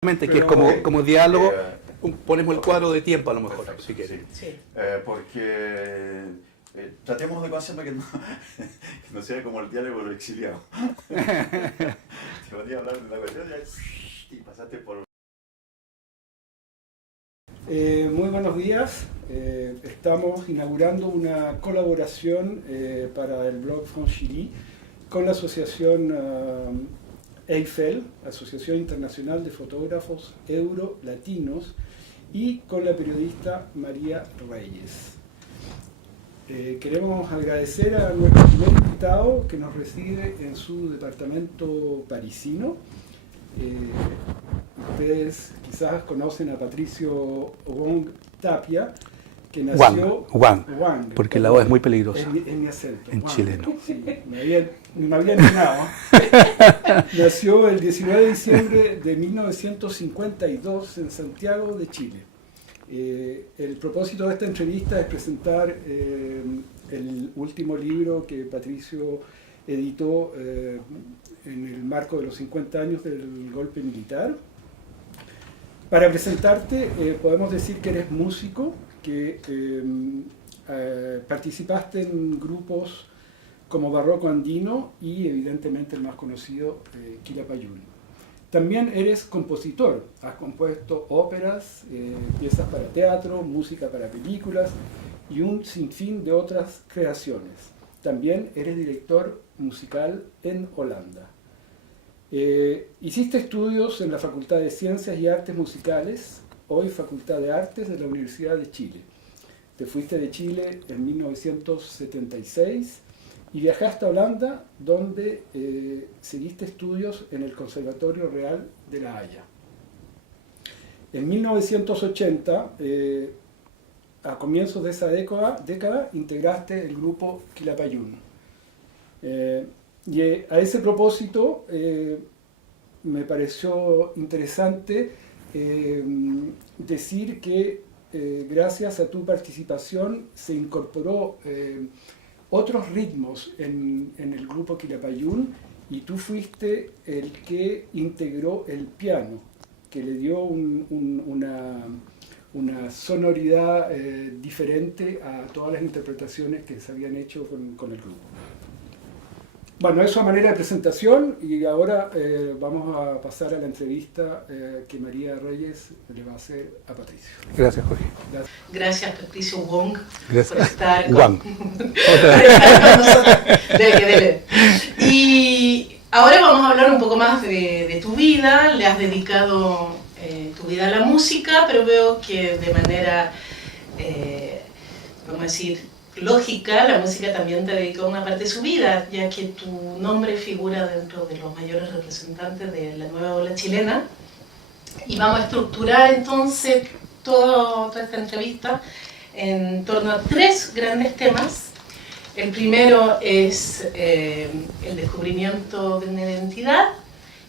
Que es como diálogo, ponemos el cuadro de tiempo a lo mejor, perfecto, si quieres. Sí. Porque tratemos de hacerlo que no sea como el diálogo de los exiliados. Te podía hablar de la cuestión y pasaste por... Muy buenos días. Estamos inaugurando una colaboración para el blog Franchili con la asociación EIFEL, Asociación Internacional de Fotógrafos Euro-Latinos, y con la periodista María Reyes. Queremos agradecer a nuestro primer invitado que nos recibe en su departamento parisino. Ustedes quizás conocen a Patricio Wong Tapia, que nació... Wang, porque la voz es muy peligrosa. Es mi acento. En Wang. chileno. Sí, me había engañado. Nació el 19 de diciembre de 1952 en Santiago de Chile. El propósito de esta entrevista es presentar el último libro que Patricio editó en el marco de los 50 años del golpe militar. Para presentarte, podemos decir que eres músico, que participaste en grupos como Barroco Andino y evidentemente el más conocido, Quilapayún. También eres compositor, has compuesto óperas, piezas para teatro, música para películas y un sinfín de otras creaciones. También eres director musical en Holanda. Hiciste estudios en la Facultad de Ciencias y Artes Musicales, hoy Facultad de Artes de la Universidad de Chile. Te fuiste de Chile en 1976 y viajaste a Holanda, donde seguiste estudios en el Conservatorio Real de La Haya. En 1980, a comienzos de esa década, integraste el grupo Quilapayún. Y a ese propósito me pareció interesante decir que gracias a tu participación se incorporó otros ritmos en el grupo Quilapayún y tú fuiste el que integró el piano, que le dio una sonoridad diferente a todas las interpretaciones que se habían hecho con el grupo. Bueno, eso a manera de presentación, y ahora vamos a pasar a la entrevista que María Reyes le va a hacer a Patricio. Gracias, Jorge. Gracias, Patricio Wong, Gracias. por estar Wang. con nosotros. Dele. Y ahora vamos a hablar un poco más de tu vida. Le has dedicado tu vida a la música, pero veo que de manera, vamos a decir, lógica, la música también te dedica una parte de su vida, ya que tu nombre figura dentro de los mayores representantes de la nueva ola chilena. Y vamos a estructurar entonces toda esta entrevista en torno a tres grandes temas. El primero es el descubrimiento de una identidad.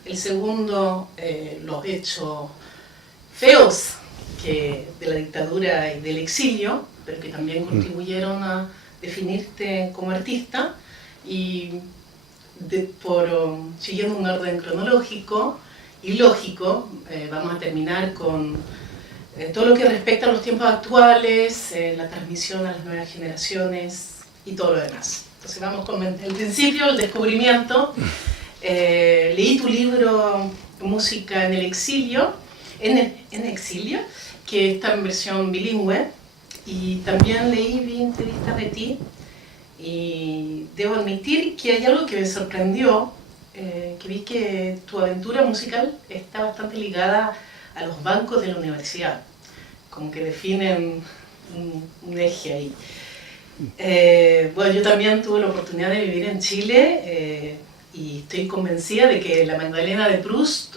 El segundo, los hechos feos de la dictadura y del exilio, pero que también contribuyeron a definirte como artista. Y siguiendo un orden cronológico y lógico, vamos a terminar con todo lo que respecta a los tiempos actuales, la transmisión a las nuevas generaciones y todo lo demás. Entonces vamos con el principio, el descubrimiento. Leí tu libro Música en el exilio, en exilio, que está en versión bilingüe, y también vi entrevistas de ti, y debo admitir que hay algo que me sorprendió, que vi que tu aventura musical está bastante ligada a los bancos de la universidad, como que definen un eje ahí. Bueno, yo también tuve la oportunidad de vivir en Chile, y estoy convencida de que la Magdalena de Proust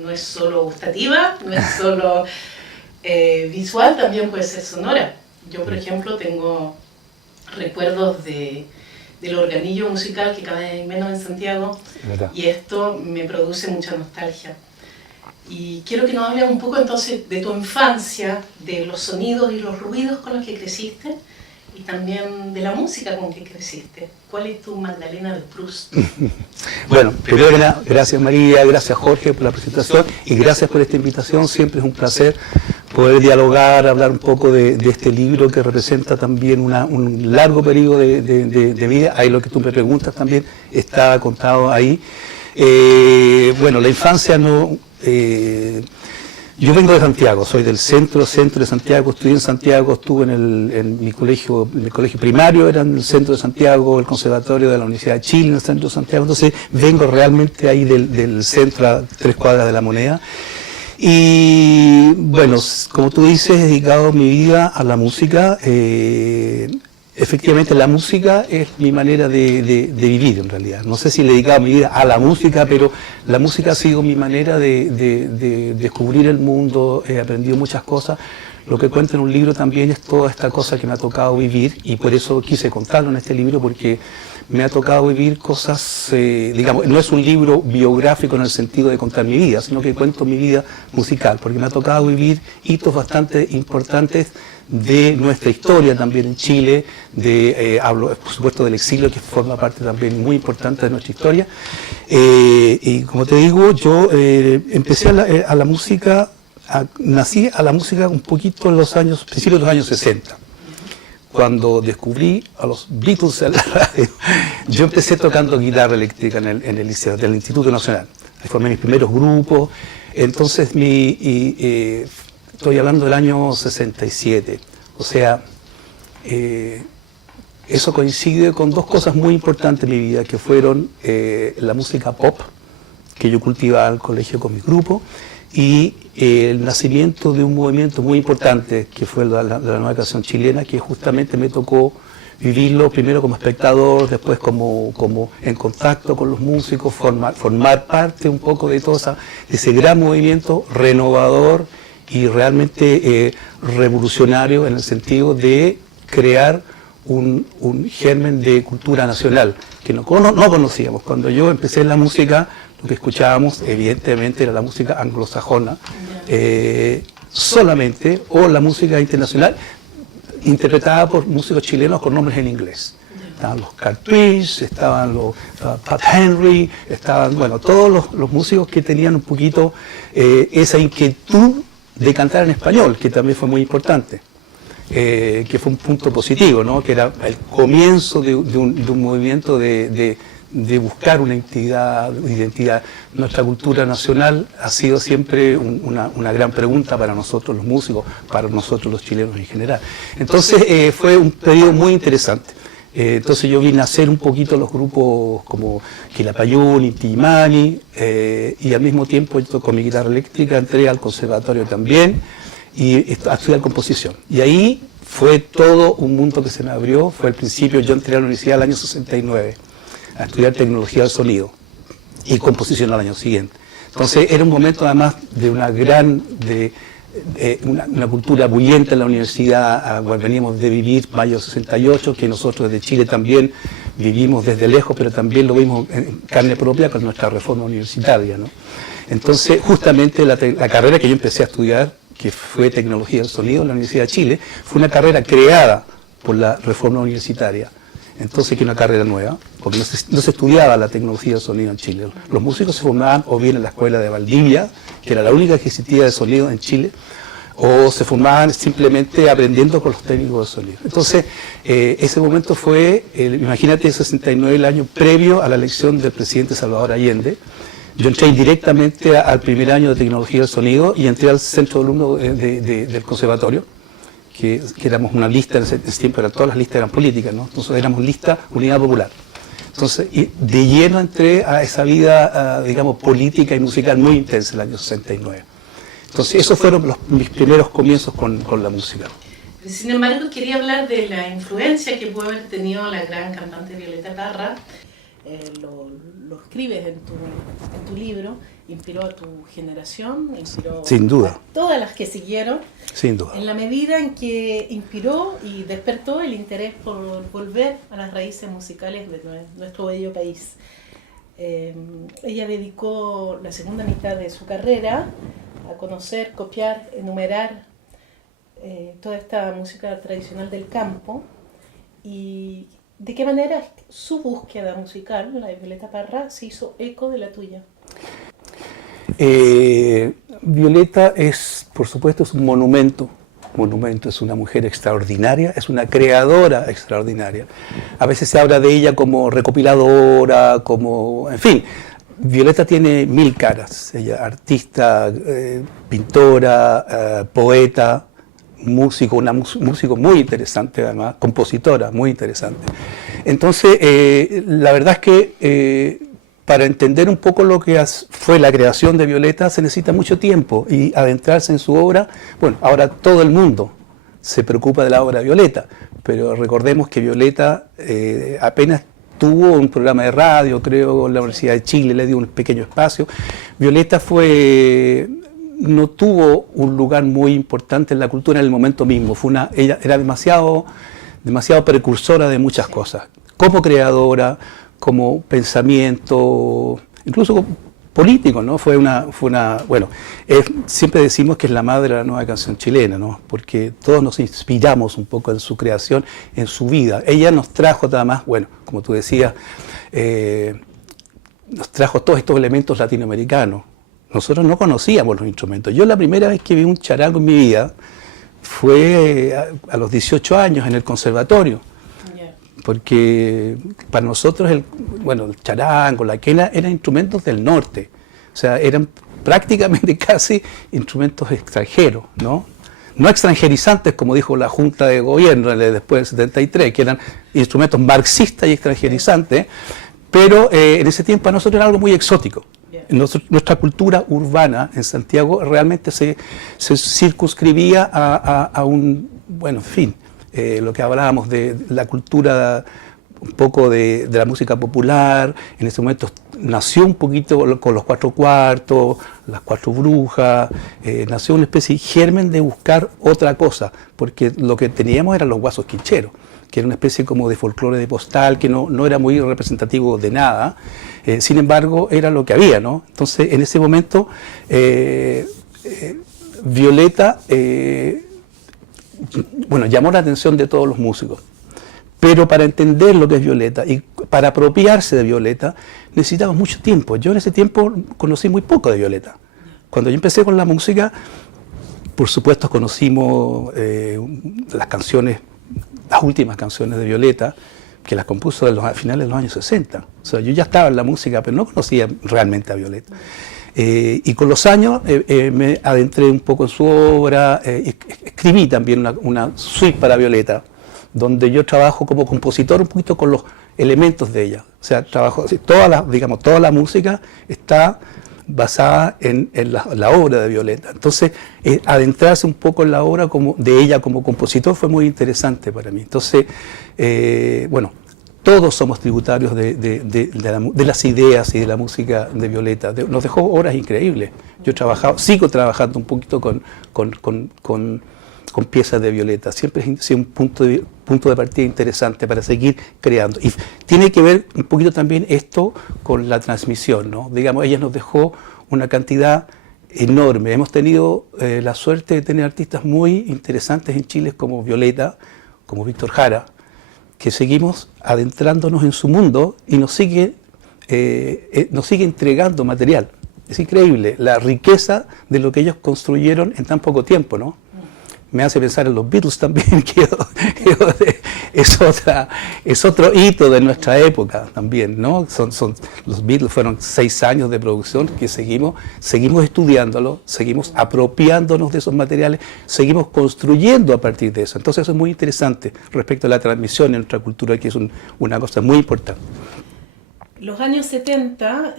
no es solo gustativa, no es solo visual, también puede ser sonora. Yo, por ejemplo, tengo recuerdos del organillo musical que cada vez menos en Santiago, y esto me produce mucha nostalgia. Y quiero que nos hables un poco entonces de tu infancia, de los sonidos y los ruidos con los que creciste, y también de la música con que creciste. ¿Cuál es tu Magdalena de Proust? Bueno, primero que nada, gracias María, gracias Jorge por la presentación y gracias por esta invitación. Siempre es un placer poder dialogar, hablar un poco de este libro que representa también un largo periodo de vida. Ahí lo que tú me preguntas también está contado ahí. Bueno, la infancia no... yo vengo de Santiago, soy del centro de Santiago, estudié en Santiago, estuve en mi colegio primario, era en el centro de Santiago, el conservatorio de la Universidad de Chile, en el centro de Santiago, entonces vengo realmente ahí del centro a 3 cuadras de la Moneda. Y bueno, como tú dices, he dedicado mi vida a la música. Efectivamente, la música es mi manera de vivir en realidad. No sé si le he dedicado mi vida a la música, pero la música ha sido mi manera de descubrir el mundo. He aprendido muchas cosas. Lo que cuento en un libro también es toda esta cosa que me ha tocado vivir, y por eso quise contarlo en este libro, porque me ha tocado vivir cosas, digamos, no es un libro biográfico en el sentido de contar mi vida, sino que cuento mi vida musical, porque me ha tocado vivir hitos bastante importantes de nuestra historia también en Chile, hablo por supuesto del exilio, que forma parte también muy importante de nuestra historia, y como te digo, yo empecé a la música, nací a la música un poquito en principios de los años 60. Cuando descubrí a los Beatles en la radio, yo empecé tocando guitarra eléctrica en el liceo del Instituto Nacional. Ahí formé mis primeros grupos. Entonces, estoy hablando del año 67. O sea, eso coincide con 2 cosas muy importantes en mi vida, que fueron la música pop, que yo cultivaba al colegio con mi grupo, y el nacimiento de un movimiento muy importante que fue la nueva canción chilena, que justamente me tocó vivirlo primero como espectador, después como en contacto con los músicos, formar parte un poco de todo ese gran movimiento renovador y realmente revolucionario en el sentido de crear un germen de cultura nacional que no conocíamos. Cuando yo empecé en la música, lo que escuchábamos evidentemente era la música anglosajona solamente, o la música internacional interpretada por músicos chilenos con nombres en inglés. Estaban los Cartwright, estaban los Pat Henry, estaban, bueno, todos los músicos que tenían un poquito esa inquietud de cantar en español, que también fue muy importante. Que fue un punto positivo, ¿no? Que era el comienzo de un movimiento de buscar una identidad. Nuestra cultura nacional ha sido siempre una gran pregunta para nosotros los músicos, para nosotros los chilenos en general. Entonces fue un periodo muy interesante. Entonces yo vi nacer un poquito los grupos como Quilapayún, Inti Illimani, y al mismo tiempo yo con mi guitarra eléctrica entré al conservatorio también, y a estudiar composición. Y ahí fue todo un mundo que se me abrió. Fue al principio, yo entré a la universidad el año 69, a estudiar tecnología del sonido y composición al año siguiente. Entonces era un momento además de una gran, una cultura bullente en la universidad. Veníamos de vivir mayo 68, que nosotros desde Chile también vivimos desde lejos, pero también lo vimos en carne propia con nuestra reforma universitaria, ¿no? Entonces justamente la carrera que yo empecé a estudiar, que fue Tecnología del Sonido en la Universidad de Chile, fue una carrera creada por la reforma universitaria. Entonces, que una carrera nueva, porque no se estudiaba la tecnología del sonido en Chile. Los músicos se formaban o bien en la escuela de Valdivia, que era la única que existía de sonido en Chile, o se formaban simplemente aprendiendo con los técnicos de sonido. Entonces, ese momento fue, imagínate, el 69, el año previo a la elección del presidente Salvador Allende. Yo entré directamente al primer año de tecnología del sonido y entré al centro de alumnos del conservatorio, que éramos una lista, en ese tiempo todas las listas eran políticas, ¿no? Entonces éramos lista Unidad Popular. Entonces, y de lleno entré a esa vida, digamos, política y musical muy intensa el año 69. Entonces, esos fueron mis primeros comienzos con la música. Sin embargo, quería hablar de la influencia que puede haber tenido la gran cantante Violeta Parra. Lo escribes en tu libro, inspiró a tu generación, inspiró sin duda a todas las que siguieron, sin duda, en la medida en que inspiró y despertó el interés por volver a las raíces musicales de nuestro bello país. Ella dedicó la segunda mitad de su carrera a conocer, copiar, enumerar toda esta música tradicional del campo, ¿Y de qué manera su búsqueda musical, la de Violeta Parra, se hizo eco de la tuya? Violeta es, por supuesto, es un monumento, es una mujer extraordinaria, es una creadora extraordinaria. A veces se habla de ella como recopiladora, como, en fin, Violeta tiene 1000 caras, ella artista, pintora, poeta, músico, músico muy interesante además, compositora muy interesante. Entonces, la verdad es que para entender un poco lo que fue la creación de Violeta se necesita mucho tiempo y adentrarse en su obra. Bueno, ahora todo el mundo se preocupa de la obra de Violeta, pero recordemos que Violeta apenas tuvo un programa de radio, creo, la Universidad de Chile le dio un pequeño espacio. Violeta no tuvo un lugar muy importante en la cultura en el momento mismo. Ella era demasiado precursora de muchas cosas, como creadora, como pensamiento, incluso político, ¿no? Bueno, siempre decimos que es la madre de la nueva canción chilena, ¿no? Porque todos nos inspiramos un poco en su creación, en su vida. Ella nos trajo además, bueno, como tú decías, nos trajo todos estos elementos latinoamericanos. Nosotros no conocíamos los instrumentos. Yo la primera vez que vi un charango en mi vida fue a los 18 años en el conservatorio. Porque para nosotros el charango, la quena eran instrumentos del norte, o sea, eran prácticamente casi instrumentos extranjeros, ¿no? No extranjerizantes, como dijo la Junta de Gobierno después del 73, que eran instrumentos marxistas y extranjerizantes, pero en ese tiempo para nosotros era algo muy exótico. Nuestra cultura urbana en Santiago realmente se circunscribía a un, bueno, en fin, lo que hablábamos de la cultura, un poco de la música popular. En ese momento nació un poquito con los 4 cuartos, las 4 brujas, nació una especie de germen de buscar otra cosa, porque lo que teníamos eran los guasos quincheros, que era una especie como de folclore de postal, que no era muy representativo de nada, sin embargo era lo que había, ¿no? Entonces en ese momento Violeta llamó la atención de todos los músicos, pero para entender lo que es Violeta y para apropiarse de Violeta necesitaba mucho tiempo. Yo en ese tiempo conocí muy poco de Violeta. Cuando yo empecé con la música, por supuesto conocimos las últimas canciones de Violeta, que las compuso a finales de los años 60. O sea, yo ya estaba en la música, pero no conocía realmente a Violeta. Y con los años me adentré un poco en su obra, escribí también una suite para Violeta, donde yo trabajo como compositor un poquito con los elementos de ella. O sea, trabajo, toda la música está basada en la obra de Violeta. Entonces, adentrarse un poco en la obra de ella como compositor fue muy interesante para mí. Entonces, todos somos tributarios de las ideas y de la música de Violeta. Nos dejó obras increíbles. Yo sigo trabajando un poquito con piezas de Violeta. Siempre ha sido un punto de partida interesante para seguir creando. Y tiene que ver un poquito también esto con la transmisión, ¿no? Digamos, ella nos dejó una cantidad enorme. Hemos tenido la suerte de tener artistas muy interesantes en Chile como Violeta, como Víctor Jara, que seguimos adentrándonos en su mundo y nos sigue entregando material. Es increíble la riqueza de lo que ellos construyeron en tan poco tiempo, ¿no? Me hace pensar en los Beatles también, que es otro hito de nuestra época también, ¿no? Los Beatles fueron 6 años de producción que seguimos estudiándolo, seguimos apropiándonos de esos materiales, seguimos construyendo a partir de eso. Entonces eso es muy interesante respecto a la transmisión en nuestra cultura, que es una cosa muy importante. Los años 70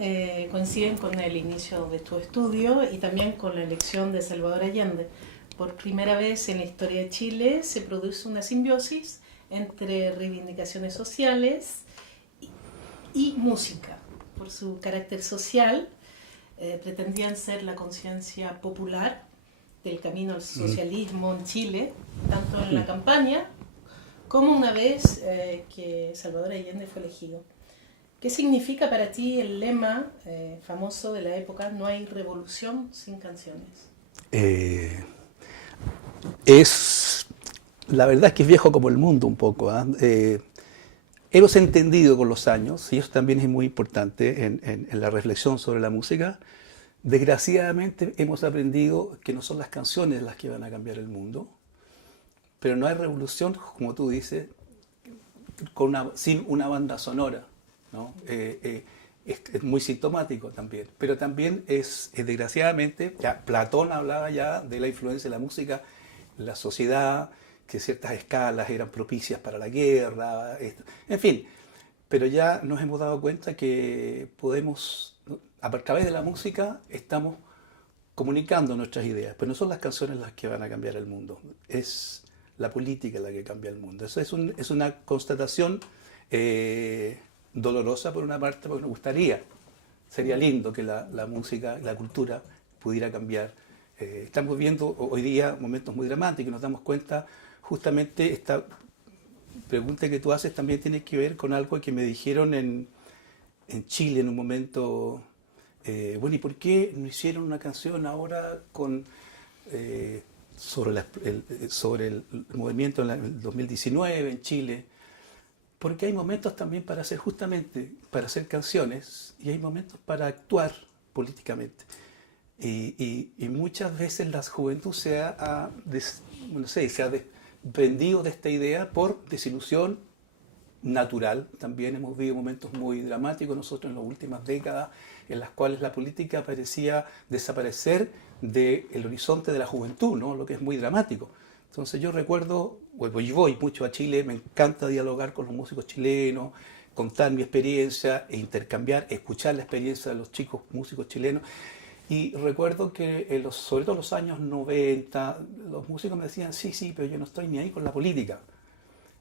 coinciden con el inicio de tu estudio y también con la elección de Salvador Allende. Por primera vez en la historia de Chile se produce una simbiosis entre reivindicaciones sociales y música. Por su carácter social, pretendían ser la conciencia popular del camino al socialismo en Chile, tanto en la campaña como una vez que Salvador Allende fue elegido. ¿Qué significa para ti el lema famoso de la época, no hay revolución sin canciones? la verdad es que es viejo como el mundo un poco. ¿Ah? Hemos entendido con los años, y eso también es muy importante en la reflexión sobre la música, desgraciadamente hemos aprendido que no son las canciones las que van a cambiar el mundo, pero no hay revolución, como tú dices, sin una banda sonora, ¿no? Es muy sintomático también, pero también desgraciadamente, ya Platón hablaba ya de la influencia de la música en la sociedad, que ciertas escalas eran propicias para la guerra, en fin, pero ya nos hemos dado cuenta que podemos, a través de la música, estamos comunicando nuestras ideas, pero no son las canciones las que van a cambiar el mundo, es la política la que cambia el mundo. Eso es una constatación dolorosa por una parte, porque nos gustaría, sería lindo que la música, la cultura pudiera cambiar. Estamos viendo hoy día momentos muy dramáticos y nos damos cuenta, justamente esta pregunta que tú haces también tiene que ver con algo que me dijeron en Chile en un momento. Bueno, ¿y por qué no hicieron una canción ahora sobre el movimiento en el 2019 en Chile? Porque hay momentos también para hacer canciones y hay momentos para actuar políticamente. Y muchas veces la juventud se ha desprendido de esta idea por desilusión natural. También hemos vivido momentos muy dramáticos nosotros en las últimas décadas en las cuales la política parecía desaparecer del horizonte de la juventud, ¿no? Lo que es muy dramático. Entonces yo recuerdo, bueno, yo voy mucho a Chile, me encanta dialogar con los músicos chilenos, contar mi experiencia e intercambiar, escuchar la experiencia de los chicos músicos chilenos. Y recuerdo que sobre todo en los años 90, los músicos me decían, sí, pero yo no estoy ni ahí con la política.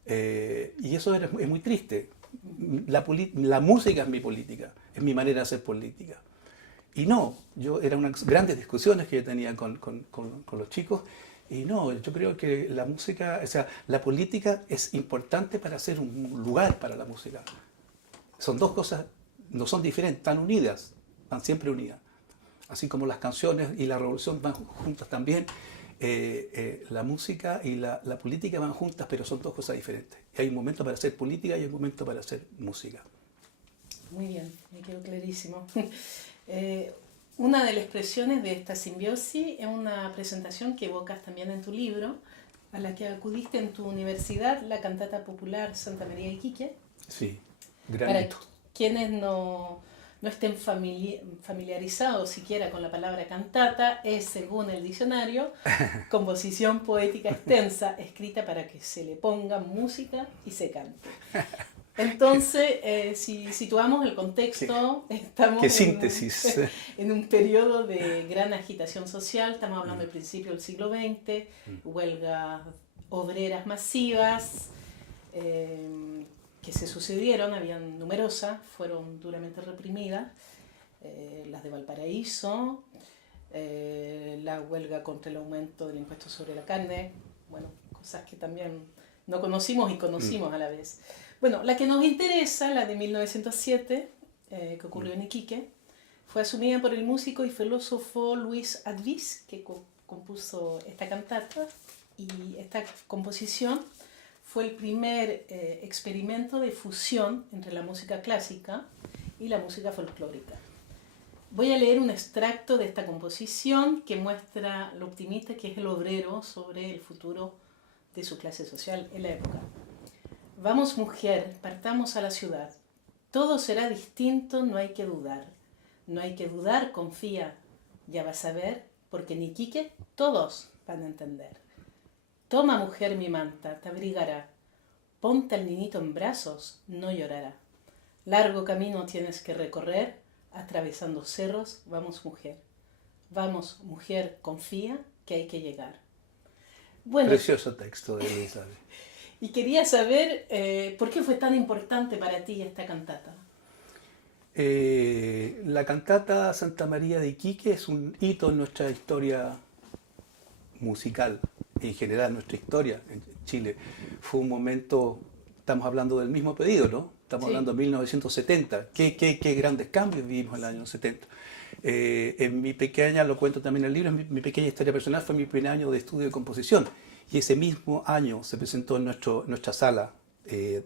Y eso es muy triste. La música es mi política, es mi manera de hacer política. Y no, eran unas grandes discusiones que yo tenía con los chicos. Y no, yo creo que la música, o sea, la política es importante para hacer un lugar para la música. Son dos cosas, no son diferentes, están unidas, van siempre unidas. Así como las canciones y la revolución van juntas también, la música y la política van juntas, pero son dos cosas diferentes. Y hay un momento para hacer política y hay un momento para hacer música. Muy bien, me quedó clarísimo. Una de las expresiones de esta simbiosis es una presentación que evocas también en tu libro, a la que acudiste en tu universidad, la Cantata Popular Santa María de Iquique. Sí, granito. Para quienes no estén familiarizados siquiera con la palabra cantata, es, según el diccionario, composición poética extensa, escrita para que se le ponga música y se cante. Entonces, si situamos el contexto, estamos en un periodo de gran agitación social, estamos hablando del principio del siglo XX, huelgas obreras masivas que se sucedieron, habían numerosas, fueron duramente reprimidas, las de Valparaíso, la huelga contra el aumento del impuesto sobre la carne, bueno, cosas que también no conocimos y conocimos a la vez. Bueno, la que nos interesa, la de 1907, que ocurrió en Iquique, fue asumida por el músico y filósofo Luis Adviz, que compuso esta cantata, y esta composición fue el primer experimento de fusión entre la música clásica y la música folclórica. Voy a leer un extracto de esta composición que muestra lo optimista que es el obrero sobre el futuro de su clase social en la época. Vamos, mujer, partamos a la ciudad. Todo será distinto, no hay que dudar. No hay que dudar, confía. Ya vas a ver, porque en Iquique todos van a entender. Toma, mujer, mi manta, te abrigará. Ponte al niñito en brazos, no llorará. Largo camino tienes que recorrer, atravesando cerros, vamos, mujer. Vamos, mujer, confía que hay que llegar. Bueno, precioso texto de Elizabeth. Y quería saber por qué fue tan importante para ti esta cantata. La cantata Santa María de Iquique es un hito en nuestra historia musical, en general nuestra historia en Chile. Fue un momento, estamos hablando del mismo pedido, ¿no? Estamos hablando de 1970. ¿Qué grandes cambios vivimos en el año 70? En mi pequeña, lo cuento también en el libro, mi pequeña historia personal fue mi primer año de estudio de composición. Y ese mismo año se presentó en nuestra sala,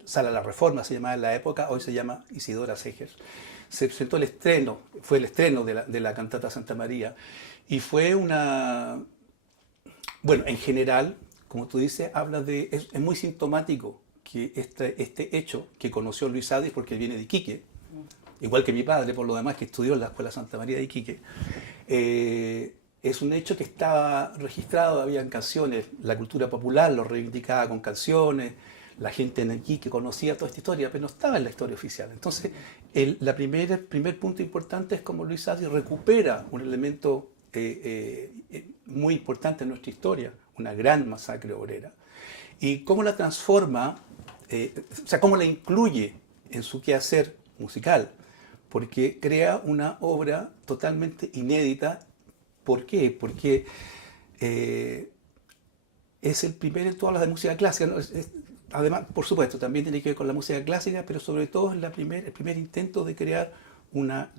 Sala La Reforma se llamaba en la época, hoy se llama Isidora Seger. Se presentó fue el estreno de la cantata Santa María. Y fue una... Bueno, en general, como tú dices, es muy sintomático que este hecho que conoció Luis Adis, porque viene de Iquique, igual que mi padre, por lo demás, que estudió en la Escuela Santa María de Iquique, es un hecho que estaba registrado, habían canciones, la cultura popular lo reivindicaba con canciones, la gente en Iquique conocía toda esta historia, pero no estaba en la historia oficial. Entonces, el primer punto importante es cómo Luis Adis recupera un elemento muy importante en nuestra historia, una gran masacre obrera, y cómo la transforma, o sea, cómo la incluye en su quehacer musical, porque crea una obra totalmente inédita. ¿Por qué? Porque es el primero, tú hablas de música clásica, ¿no? Además, por supuesto, también tiene que ver con la música clásica, pero sobre todo es el primer intento de crear una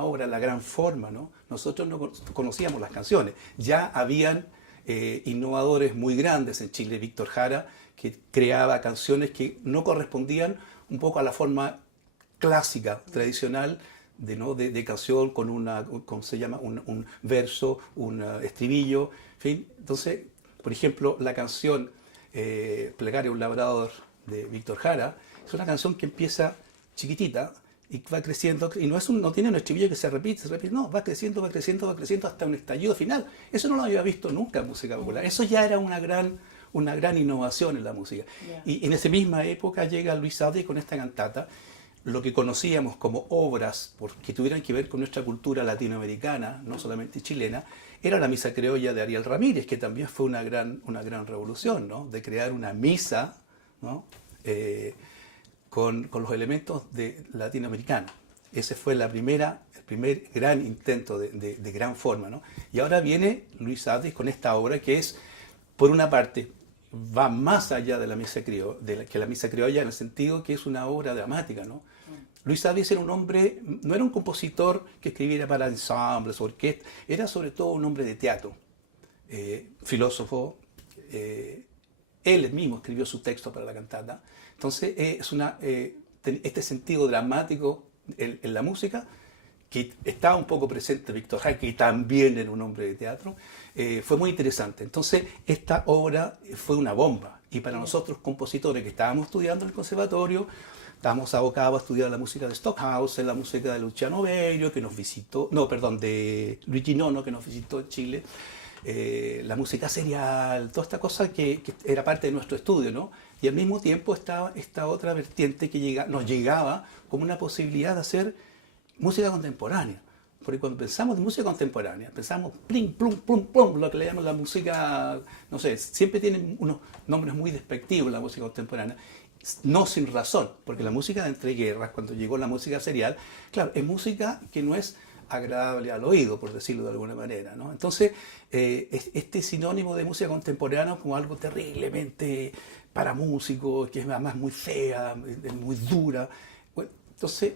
obra, la gran forma, ¿no? Nosotros no conocíamos las canciones, ya habían innovadores muy grandes en Chile, Víctor Jara, que creaba canciones que no correspondían un poco a la forma clásica, tradicional, de canción con se llama un verso, un estribillo, en fin. Entonces, por ejemplo, la canción Plegaria a un labrador de Víctor Jara es una canción que empieza chiquitita y va creciendo, y no tiene un estribillo que se repite, no, va creciendo hasta un estallido final. Eso no lo había visto nunca en música popular. Eso ya era una gran innovación en la música. Yeah. Y en esa misma época llega Luis Adis con esta cantata, lo que conocíamos como obras que tuvieran que ver con nuestra cultura latinoamericana, no solamente chilena, era la misa criolla de Ariel Ramírez, que también fue una gran revolución, ¿no? De crear una misa, ¿no? Con los elementos latinoamericanos. Ese fue el primer gran intento de gran forma, ¿no? Y ahora viene Luis Adis con esta obra que es, por una parte, va más allá de la misa criolla en el sentido que es una obra dramática, ¿no? Luis Adis era un hombre, no era un compositor que escribiera para ensambles, orquestas, era sobre todo un hombre de teatro, filósofo. Él mismo escribió su texto para la cantata. Entonces, este sentido dramático en la música, que estaba un poco presente Víctor Jara, que también era un hombre de teatro, fue muy interesante. Entonces, esta obra fue una bomba. Y para nosotros, compositores que estábamos estudiando en el conservatorio, estábamos abocados a estudiar la música de Stockhausen, la música de Luciano Berio, que nos visitó, de Luigi Nono, que nos visitó en Chile, la música serial, toda esta cosa que era parte de nuestro estudio, ¿no? Y al mismo tiempo estaba esta otra vertiente que nos llegaba como una posibilidad de hacer música contemporánea. Porque cuando pensamos en música contemporánea, pensamos plim, plum, plum, plum, lo que le llaman la música, no sé, siempre tienen unos nombres muy despectivos la música contemporánea. No sin razón, porque la música de entreguerras, cuando llegó la música serial, claro, es música que no es agradable al oído, por decirlo de alguna manera, ¿no? Entonces, este sinónimo de música contemporánea como algo terriblemente para músicos, que es además muy fea, muy dura. Bueno, entonces,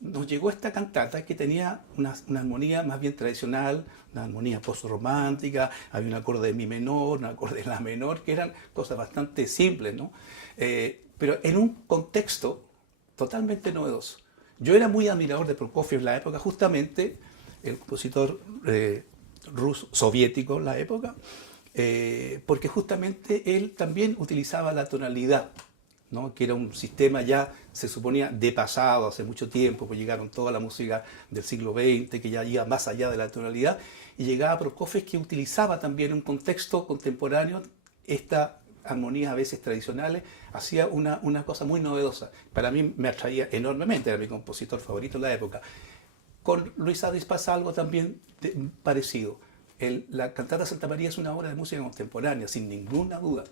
nos llegó esta cantata que tenía una armonía más bien tradicional, una armonía postromántica, había un acorde de mi menor, un acorde de la menor, que eran cosas bastante simples, ¿no? Pero en un contexto totalmente novedoso. Yo era muy admirador de Prokofiev en la época, justamente el compositor soviético en la época, porque justamente él también utilizaba la tonalidad, ¿no? Que era un sistema ya, se suponía, de pasado, hace mucho tiempo, pues llegaron toda la música del siglo XX, que ya iba más allá de la tonalidad, y llegaba Prokofiev, que utilizaba también en un contexto contemporáneo estas armonías a veces tradicionales, hacía una cosa muy novedosa. Para mí me atraía enormemente, era mi compositor favorito en la época. Con Luis Adis pasa algo también parecido. La cantata Santa María es una obra de música contemporánea, sin ninguna duda.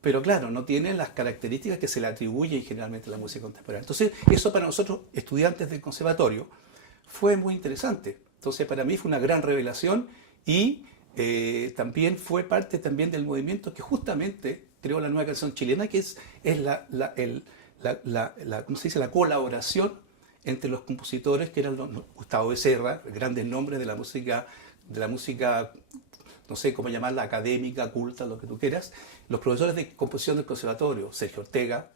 Pero claro, no tiene las características que se le atribuyen generalmente a la música contemporánea. Entonces, eso para nosotros, estudiantes del conservatorio, fue muy interesante. Entonces, para mí fue una gran revelación y también fue parte también del movimiento que justamente creó la nueva canción chilena, que es ¿cómo se dice? La colaboración entre los compositores, que eran Gustavo Becerra, grandes nombres de la música, no sé cómo llamarla, académica, culta, lo que tú quieras, los profesores de composición del conservatorio, Sergio Ortega,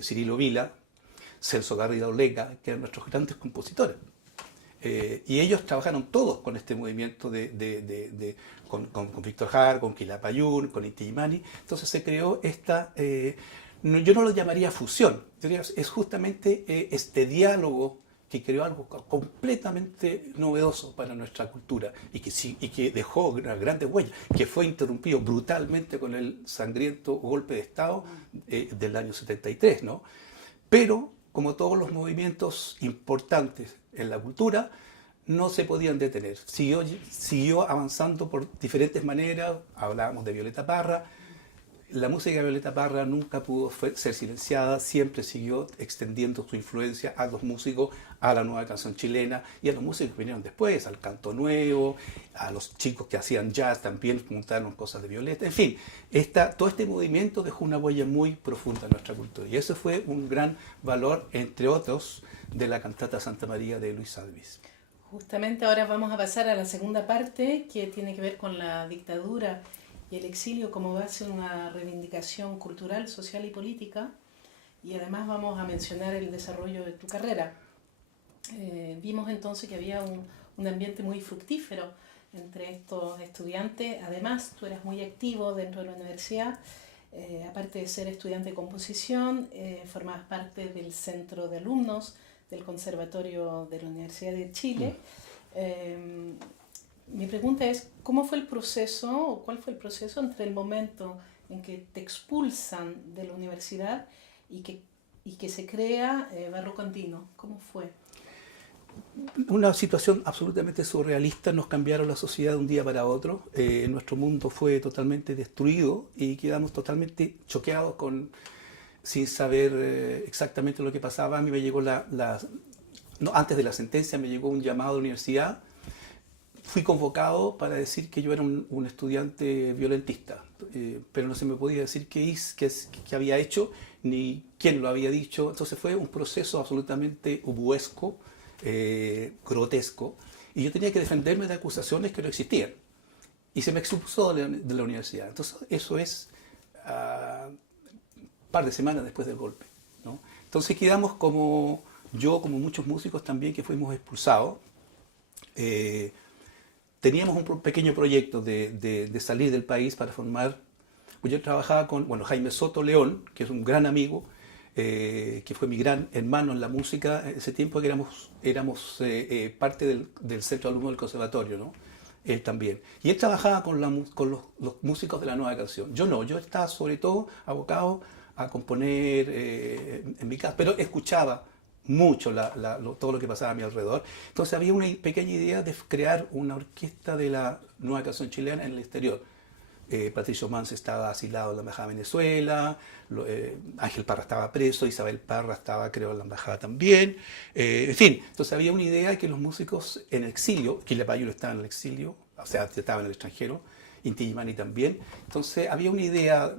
Cirilo Vila, Celso Garrido Oleca, que eran nuestros grandes compositores. Y ellos trabajaron todos con este movimiento con Víctor Jara, con Quilapayún, con Inti Illimani. Entonces se creó esta, yo no lo llamaría fusión, es justamente este diálogo que creó algo completamente novedoso para nuestra cultura y que dejó grandes huellas, que fue interrumpido brutalmente con el sangriento golpe de Estado del año 73, ¿no? Pero, como todos los movimientos importantes en la cultura, no se podían detener. Siguió avanzando por diferentes maneras. Hablábamos de Violeta Parra. La música de Violeta Parra nunca pudo ser silenciada, siempre siguió extendiendo su influencia a los músicos, a la nueva canción chilena y a los músicos que vinieron después, al canto nuevo, a los chicos que hacían jazz también montaron cosas de Violeta. En fin, todo este movimiento dejó una huella muy profunda en nuestra cultura y eso fue un gran valor, entre otros, de la cantata Santa María de Luis Salvis. Justamente ahora vamos a pasar a la segunda parte, que tiene que ver con la dictadura y el exilio como base de una reivindicación cultural, social y política, y además vamos a mencionar el desarrollo de tu carrera. Vimos entonces que había un ambiente muy fructífero entre estos estudiantes. Además, tú eras muy activo dentro de la universidad, aparte de ser estudiante de composición, formabas parte del centro de alumnos del Conservatorio de la Universidad de Chile. Mi pregunta es, ¿cómo fue el proceso o cuál fue el proceso entre el momento en que te expulsan de la universidad y que se crea Barroco Andino? ¿Cómo fue? Una situación absolutamente surrealista. Nos cambiaron la sociedad de un día para otro. Nuestro mundo fue totalmente destruido y quedamos totalmente choqueados sin saber exactamente lo que pasaba. A mí me llegó antes de la sentencia me llegó un llamado a la universidad. Fui convocado para decir que yo era un estudiante violentista, pero no se me podía decir qué había hecho ni quién lo había dicho. Entonces fue un proceso absolutamente ubuesco, grotesco, y yo tenía que defenderme de acusaciones que no existían. Y se me expulsó de la universidad. Entonces eso es un par de semanas después del golpe, ¿no? Entonces quedamos como muchos músicos también que fuimos expulsados. Teníamos un pequeño proyecto de salir del país para formar. Yo trabajaba con Jaime Soto León, que es un gran amigo, que fue mi gran hermano en la música en ese tiempo, que éramos parte del centro de alumnos del conservatorio, ¿no? Él también. Y él trabajaba con los músicos de la nueva canción. Yo no, yo estaba sobre todo abocado a componer en mi casa, pero escuchaba mucho todo lo que pasaba a mi alrededor. Entonces había una pequeña idea de crear una orquesta de la nueva canción chilena en el exterior. Patricio Mans estaba asilado en la Embajada de Venezuela, Ángel Parra estaba preso, Isabel Parra estaba, creo, en la Embajada también. En fin, entonces había una idea de que los músicos en exilio, Quilapayún estaba en el exilio, o sea, estaba en el extranjero, Inti Illimani también. Entonces había una idea,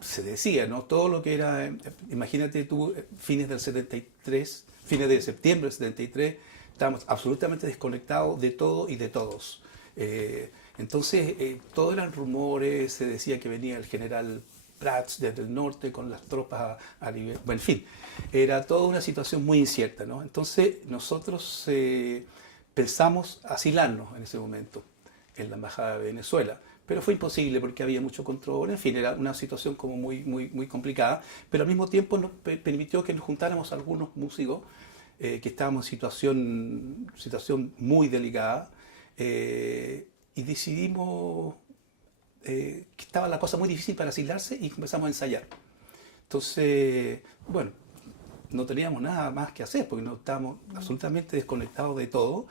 se decía, ¿no? Todo lo que era, imagínate tú, fines de septiembre del 73, estábamos absolutamente desconectados de todo y de todos. Entonces, todo eran rumores, se decía que venía el general Prats desde el norte con las tropas a nivel... Bueno, en fin, era toda una situación muy incierta, ¿no? Entonces, nosotros pensamos asilarnos en ese momento en la Embajada de Venezuela, pero fue imposible porque había mucho control. En fin, era una situación como muy complicada, pero al mismo tiempo nos permitió que nos juntáramos algunos músicos que estábamos en situación muy delicada, y decidimos que estaba la cosa muy difícil para asilarse y empezamos a ensayar. Entonces, bueno, no teníamos nada más que hacer porque no estábamos absolutamente desconectados de todo,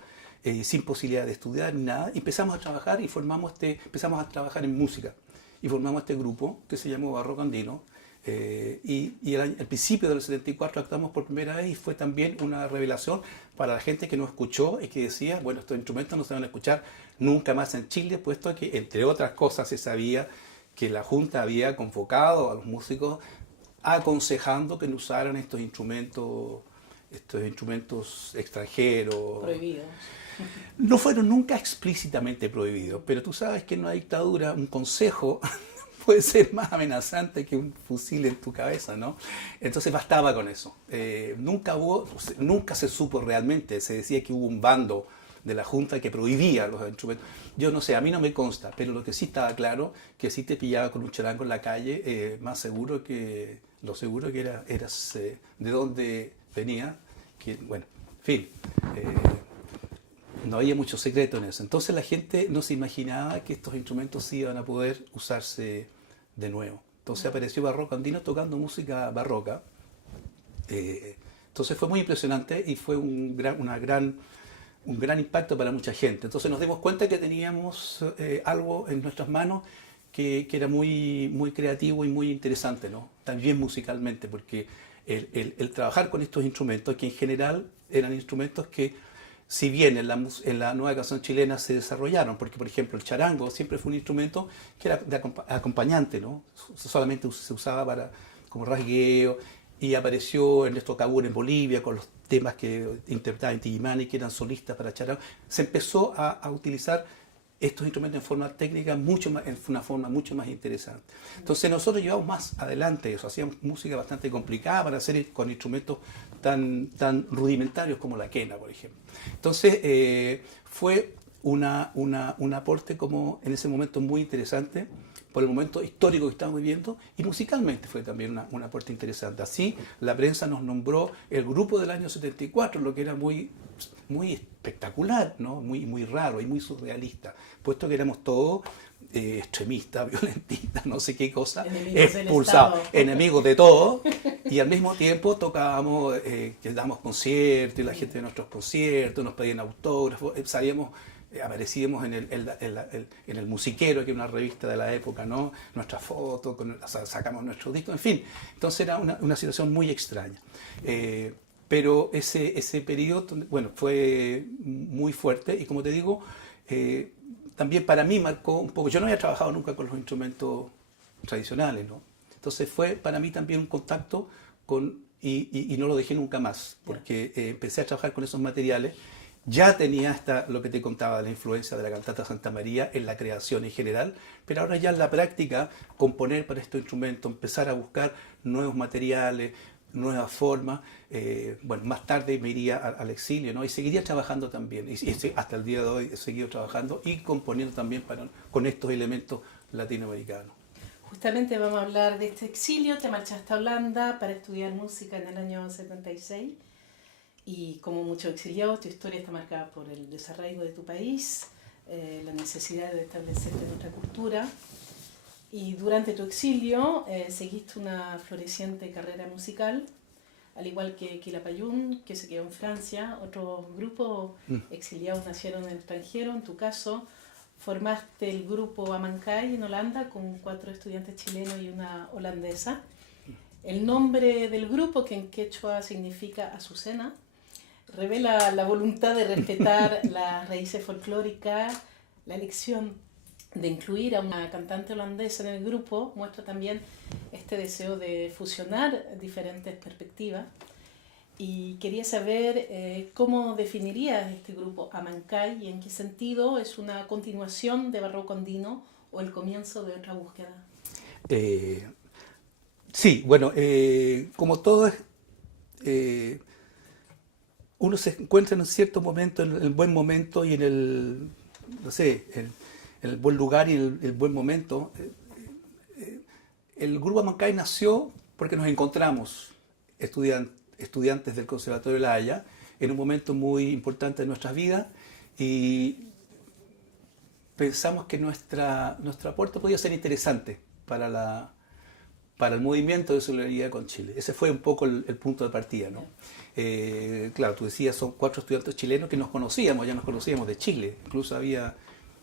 sin posibilidad de estudiar ni nada. Y empezamos a trabajar y empezamos a trabajar en música y formamos este grupo que se llamó Barroco Andino. Y al principio del 74 actuamos por primera vez y fue también una revelación para la gente que nos escuchó y que decía, bueno, estos instrumentos no se van a escuchar nunca más en Chile, puesto que, entre otras cosas, se sabía que la Junta había convocado a los músicos aconsejando que no usaran estos instrumentos estos instrumentos extranjeros. Prohibido. No fueron nunca explícitamente prohibidos, pero tú sabes que en una dictadura un consejo puede ser más amenazante que un fusil en tu cabeza, ¿no? Entonces bastaba con eso. Nunca se supo realmente, se decía que hubo un bando de la Junta que prohibía los instrumentos. Yo no sé, a mí no me consta, pero lo que sí estaba claro, que si te pillaba con un charango en la calle, más seguro que, lo seguro que eras de dónde venía, que, bueno, en fin, no había mucho secreto en eso. Entonces la gente no se imaginaba que estos instrumentos sí iban a poder usarse de nuevo. Entonces apareció Barroco Andino tocando música barroca. Entonces fue muy impresionante y fue un gran impacto para mucha gente. Entonces nos dimos cuenta que teníamos algo en nuestras manos que era muy creativo y muy interesante, ¿no? También musicalmente, porque el trabajar con estos instrumentos, que en general eran instrumentos que, si bien en la nueva canción chilena se desarrollaron, porque por ejemplo el charango siempre fue un instrumento que era de acompañante, ¿no? Solamente se usaba como rasgueo, y apareció Ernesto Cabur en Bolivia con los temas que interpretaba Inti Illimani, que eran solistas para charango. Se empezó a utilizar estos instrumentos en forma técnica en una forma mucho más interesante. Entonces nosotros llevamos más adelante eso, hacíamos música bastante complicada para hacer con instrumentos tan rudimentarios como la quena, por ejemplo. Entonces fue un aporte como en ese momento muy interesante por el momento histórico que estamos viviendo, y musicalmente fue también un aporte interesante. Así la prensa nos nombró el grupo del año 74, lo que era muy espectacular, ¿no? Muy raro y muy surrealista, puesto que éramos todos extremistas, violentistas, no sé qué cosa, expulsados, enemigos de todo, y al mismo tiempo tocábamos, que dábamos conciertos, y la gente de nuestros conciertos nos pedían autógrafos, aparecíamos en el Musiquero, que es una revista de la época, ¿no? Nuestras fotos, sacamos nuestros discos, en fin. Entonces era una situación muy extraña. Pero ese periodo, bueno, fue muy fuerte, y como te digo, también para mí marcó un poco. Yo no había trabajado nunca con los instrumentos tradicionales, ¿no? Entonces fue para mí también un contacto y no lo dejé nunca más, porque empecé a trabajar con esos materiales. Ya tenía lo que te contaba, la influencia de la cantata Santa María en la creación en general, pero ahora ya en la práctica, componer para estos instrumentos, empezar a buscar nuevos materiales, nuevas formas. Bueno, más tarde me iría al exilio, ¿no? Y seguiría trabajando también, y hasta el día de hoy he seguido trabajando y componiendo también con estos elementos latinoamericanos. Justamente vamos a hablar de este exilio. Te marchaste a Holanda para estudiar música en el año 76. Y como muchos exiliados, tu historia está marcada por el desarraigo de tu país, la necesidad de establecerte en otra cultura. Y durante tu exilio seguiste una floreciente carrera musical, al igual que Quilapayún, que se quedó en Francia. Otros grupos exiliados nacieron en el extranjero. En tu caso, formaste el grupo Amancay en Holanda con 4 estudiantes chilenos y una holandesa. El nombre del grupo, que en quechua significa azucena, revela la voluntad de respetar las raíces folclóricas. La elección de incluir a una cantante holandesa en el grupo muestra también este deseo de fusionar diferentes perspectivas. Y quería saber cómo definirías este grupo Amancay y en qué sentido es una continuación de Barroco Andino o el comienzo de otra búsqueda. Sí, bueno, como todo uno se encuentra en un cierto momento, en el buen momento y en el, no sé, en el buen lugar y el buen momento. El grupo Amancay nació porque nos encontramos estudiantes del Conservatorio de La Haya en un momento muy importante de nuestras vidas, y pensamos que nuestro aporte podía ser interesante para el movimiento de solidaridad con Chile. Ese fue un poco el punto de partida, ¿no? Claro, tú decías, son 4 estudiantes chilenos que ya nos conocíamos de Chile. Incluso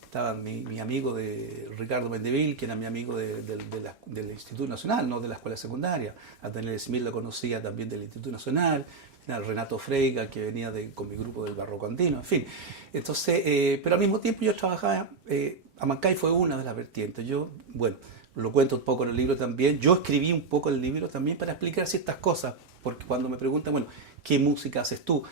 estaba mi amigo de Ricardo Mendeville, que era mi amigo del Instituto Nacional, no de la escuela secundaria. A Daniel Smith lo conocía también del Instituto Nacional. Renato Freiga, que venía con mi grupo del Barroco Andino, en fin. Entonces, pero al mismo tiempo yo trabajaba, Amancay fue una de las vertientes. Yo, bueno, lo cuento un poco en el libro también. Yo escribí un poco el libro también para explicar ciertas cosas, porque cuando me preguntan, bueno, ¿qué música haces tú?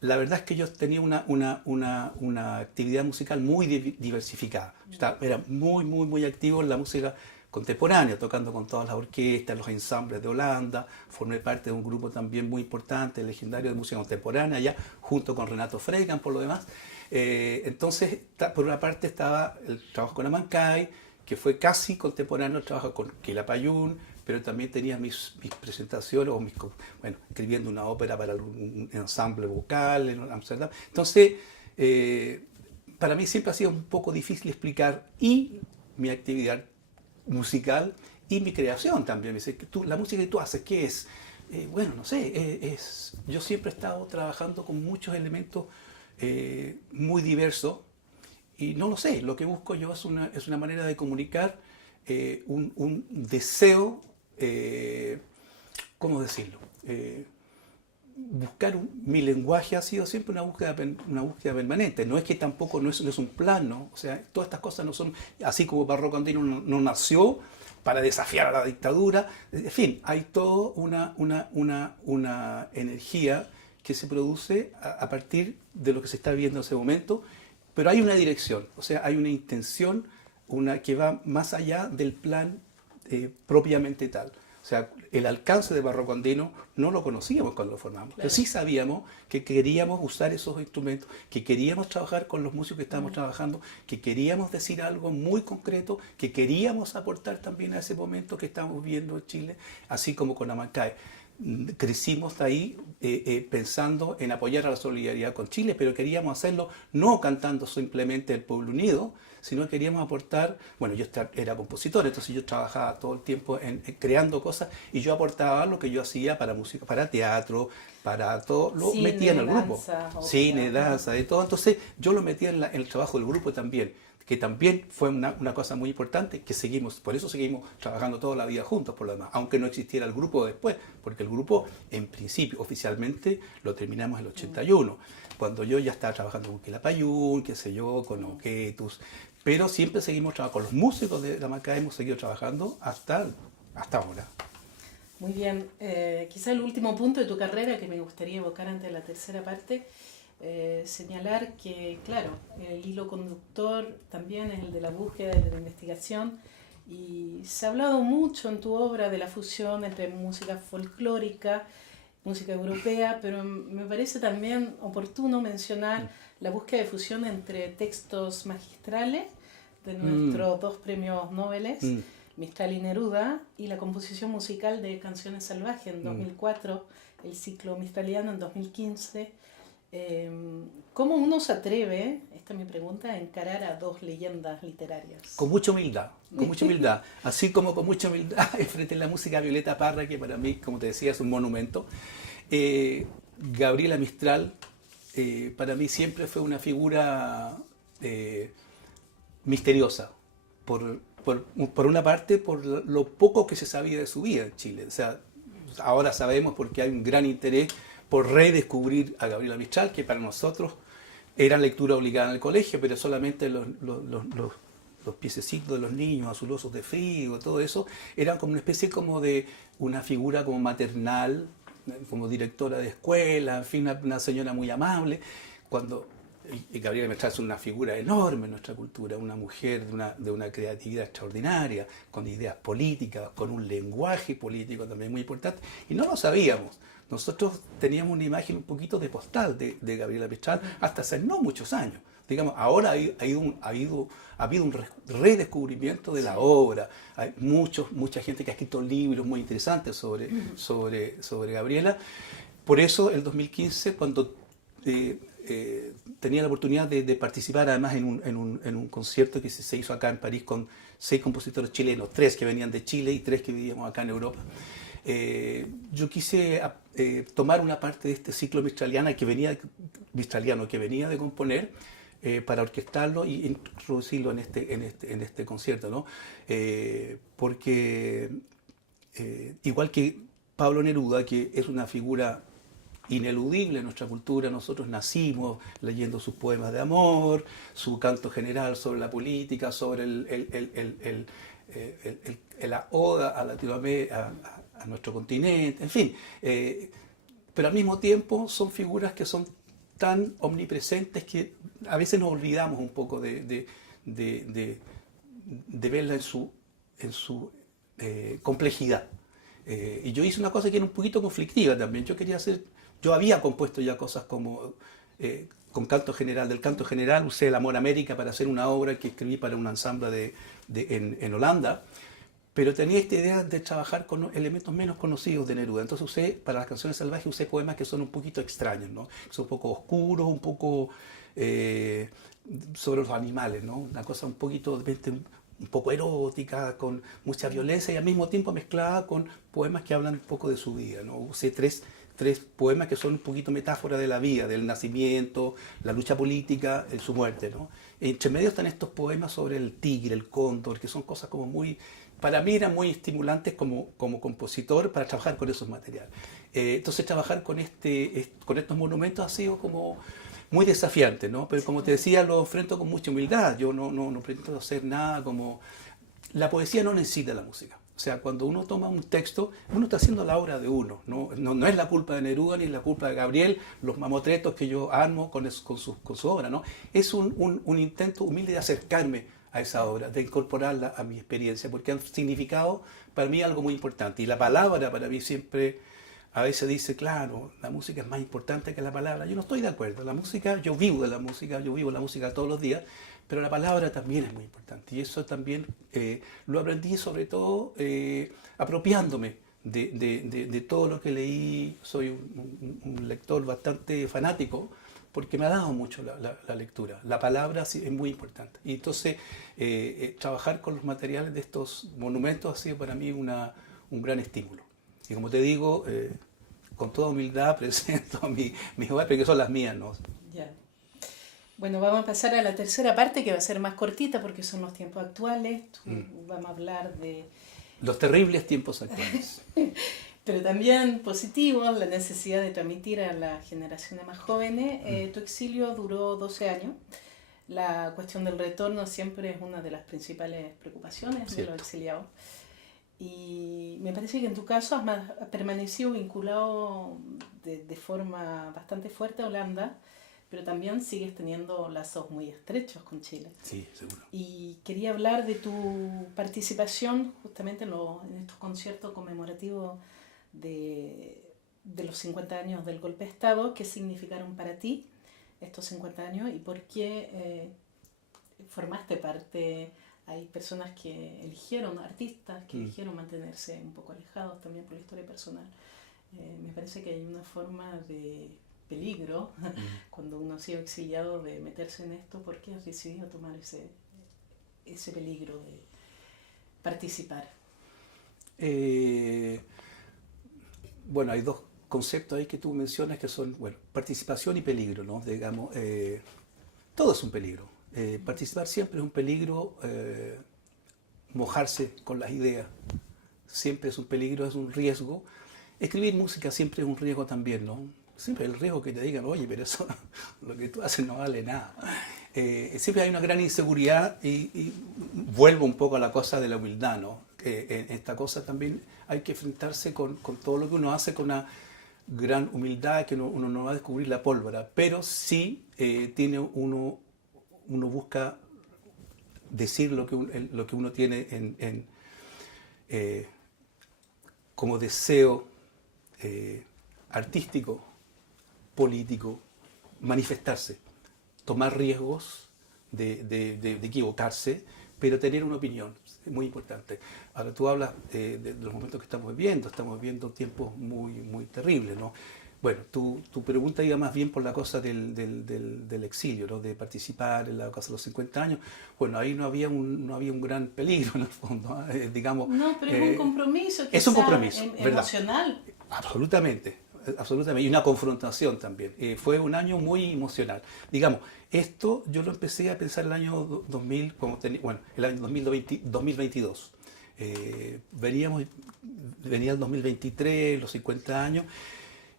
La verdad es que yo tenía una actividad musical muy diversificada. Era muy activo en la música contemporánea, tocando con todas las orquestas, los ensambles de Holanda. Formé parte de un grupo también muy importante, legendario de música contemporánea, ya junto con Renato Freikan, por lo demás. Entonces, por una parte estaba el trabajo con Amancay, que fue casi contemporáneo al trabajo con Quilapayún, pero también tenía mis presentaciones, escribiendo una ópera para un ensamble vocal en Amsterdam. Entonces, para mí siempre ha sido un poco difícil explicar y mi actividad musical y mi creación también. Me dice, la música que tú haces, ¿qué es? No sé, yo siempre he estado trabajando con muchos elementos muy diversos y no lo sé, lo que busco yo es una manera de comunicar un deseo, ¿cómo decirlo? Buscar mi lenguaje ha sido siempre una búsqueda permanente. No es que tampoco no es un plan, ¿no? O sea, todas estas cosas no son, así como Barroco Andino no nació para desafiar a la dictadura. En fin, hay toda una energía que se produce a partir de lo que se está viviendo en ese momento, pero hay una dirección, o sea, hay una intención que va más allá del plan propiamente tal. O sea, el alcance de Barroco Andino no lo conocíamos cuando lo formamos, pero sí sabíamos que queríamos usar esos instrumentos, que queríamos trabajar con los músicos que estábamos trabajando, que queríamos decir algo muy concreto, que queríamos aportar también a ese momento que estamos viviendo en Chile, así como con Amancay. Crecimos de ahí pensando en apoyar a la solidaridad con Chile, pero queríamos hacerlo no cantando simplemente El Pueblo Unido, sino queríamos aportar, yo era compositor, entonces yo trabajaba todo el tiempo creando cosas y yo aportaba lo que yo hacía para música, para teatro, para todo, lo metía en el grupo. Cine, danza, de todo, entonces yo lo metía en el trabajo del grupo también, que también fue una cosa muy importante, que por eso seguimos trabajando toda la vida juntos, por lo demás, aunque no existiera el grupo después, porque el grupo, en principio, oficialmente, lo terminamos en el 81, cuando yo ya estaba trabajando con Quilapayún, qué sé yo, con Oquetus, pero siempre seguimos trabajando, con los músicos de la Amancay hemos seguido trabajando hasta ahora. Muy bien, quizá el último punto de tu carrera que me gustaría evocar ante la tercera parte, señalar que, claro, el hilo conductor también es el de la búsqueda y de la investigación, y se ha hablado mucho en tu obra de la fusión entre música folclórica, música europea, pero me parece también oportuno mencionar la búsqueda de fusión entre textos magistrales de nuestros dos premios Nobel, Mistral y Neruda, y la composición musical de Canciones Salvajes en 2004, el ciclo mistraliano en 2015. ¿Cómo uno se atreve, esta es mi pregunta, a encarar a dos leyendas literarias? Con mucha humildad, así como con mucha humildad frente a la música de Violeta Parra, que para mí, como te decía, es un monumento. Gabriela Mistral, para mí siempre fue una figura misteriosa, por una parte, por lo poco que se sabía de su vida en Chile. O sea, ahora sabemos porque hay un gran interés por redescubrir a Gabriela Mistral, que para nosotros era lectura obligada en el colegio, pero solamente los piececitos de los niños, azulosos de frío, todo eso, eran como una especie como de una figura como maternal, como directora de escuela, en fin, una señora muy amable. Y Gabriela Mistral es una figura enorme en nuestra cultura, una mujer de una creatividad extraordinaria, con ideas políticas, con un lenguaje político también muy importante, y no lo sabíamos. Nosotros teníamos una imagen un poquito de postal de Gabriela Mistral hasta hace no muchos años. Digamos, ahora ha habido un redescubrimiento de la obra. Hay mucha gente que ha escrito libros muy interesantes sobre Gabriela. Por eso, el 2015, cuando tenía la oportunidad de participar además en un concierto que se hizo acá en París con 6 compositores chilenos, 3 que venían de Chile y 3 que vivíamos acá en Europa. Yo quise tomar una parte de este ciclo mistraliano que venía de componer para orquestarlo y introducirlo en este concierto, ¿no? Porque igual que Pablo Neruda, que es una figura ineludible en nuestra cultura, nosotros nacimos leyendo sus poemas de amor, su canto general sobre la política, sobre la oda a Latinoamérica, a nuestro continente, en fin. pero al mismo tiempo son figuras que son tan omnipresentes que a veces nos olvidamos un poco de verla en su complejidad. Y yo hice una cosa que era un poquito conflictiva también. Yo había compuesto ya cosas como con canto general. Del canto general usé el Amor a América para hacer una obra que escribí para un ensamble en Holanda, pero tenía esta idea de trabajar con elementos menos conocidos de Neruda. Entonces para las canciones salvajes usé poemas que son un poquito extraños, ¿no? Son un poco oscuros, un poco sobre los animales, ¿no? Una cosa un poquito de repente un poco erótica, con mucha violencia y al mismo tiempo mezclada con poemas que hablan un poco de su vida, ¿no? Usé tres poemas que son un poquito metáfora de la vida, del nacimiento, la lucha política, su muerte, ¿no? Entre medio están estos poemas sobre el tigre, el cóndor, que son cosas como muy, para mí eran muy estimulantes como compositor para trabajar con esos materiales. Entonces trabajar con estos monumentos ha sido como muy desafiante, ¿no? Pero como te decía, lo enfrento con mucha humildad. Yo no pretendo hacer nada como... La poesía no necesita la música. O sea, cuando uno toma un texto, uno está haciendo la obra de uno. No es la culpa de Neruda ni es la culpa de Gabriel, los mamotretos que yo armo con su obra, ¿no? Es un intento humilde de acercarme a esa obra, de incorporarla a mi experiencia, porque han significado para mí algo muy importante. Y la palabra para mí siempre... A veces dice, claro, la música es más importante que la palabra. Yo no estoy de acuerdo. La música, yo vivo de la música, yo vivo la música todos los días, pero la palabra también es muy importante. Y eso también lo aprendí sobre todo apropiándome de todo lo que leí. Soy un lector bastante fanático porque me ha dado mucho la lectura. La palabra sí, es muy importante. Y entonces trabajar con los materiales de estos monumentos ha sido para mí un gran estímulo. Y como te digo, con toda humildad presento mis obras, porque son las mías, ¿no? Ya. Bueno, vamos a pasar a la tercera parte, que va a ser más cortita porque son los tiempos actuales. Vamos a hablar de... Los terribles tiempos actuales. Pero también positivos, la necesidad de transmitir a las generaciones más jóvenes. Tu exilio duró 12 años. La cuestión del retorno siempre es una de las principales preocupaciones de los exiliados. Y me parece que en tu caso has permanecido vinculado de forma bastante fuerte a Holanda, pero también sigues teniendo lazos muy estrechos con Chile. Sí, seguro. Y quería hablar de tu participación justamente en estos conciertos conmemorativos de los 50 años del golpe de Estado. ¿Qué significaron para ti estos 50 años y por qué formaste parte? Hay personas que eligieron, artistas que eligieron mantenerse un poco alejados también por la historia personal. Me parece que hay una forma de peligro cuando uno ha sido exiliado de meterse en esto. ¿Por qué has decidido tomar ese peligro de participar? Bueno, hay dos conceptos ahí que tú mencionas que son, bueno, participación y peligro, ¿no? Digamos, todo es un peligro. Participar siempre es un peligro, mojarse con las ideas siempre es un peligro, es un riesgo. Escribir música siempre es un riesgo también, ¿no? Siempre el riesgo que te digan, oye, pero eso, lo que tú haces no vale nada. Siempre hay una gran inseguridad y vuelvo un poco a la cosa de la humildad, ¿no? En esta cosa también hay que enfrentarse con todo lo que uno hace con una gran humildad, que uno no va a descubrir la pólvora, pero sí tiene uno busca decir lo que uno tiene como deseo artístico, político, manifestarse, tomar riesgos de equivocarse, pero tener una opinión, es muy importante. Ahora tú hablas de los momentos que estamos viviendo tiempos muy, muy terribles, ¿no? Bueno, tu pregunta iba más bien por la cosa del exilio, ¿no? De participar en la cosa de los 50 años. Bueno, ahí no había un gran peligro en el fondo, digamos. No, pero es un compromiso. Es un compromiso, emocional. Absolutamente, y una confrontación también. Fue un año muy emocional. Digamos, esto yo lo empecé a pensar el año 2000, el año 2022. Venía el 2023, los 50 años.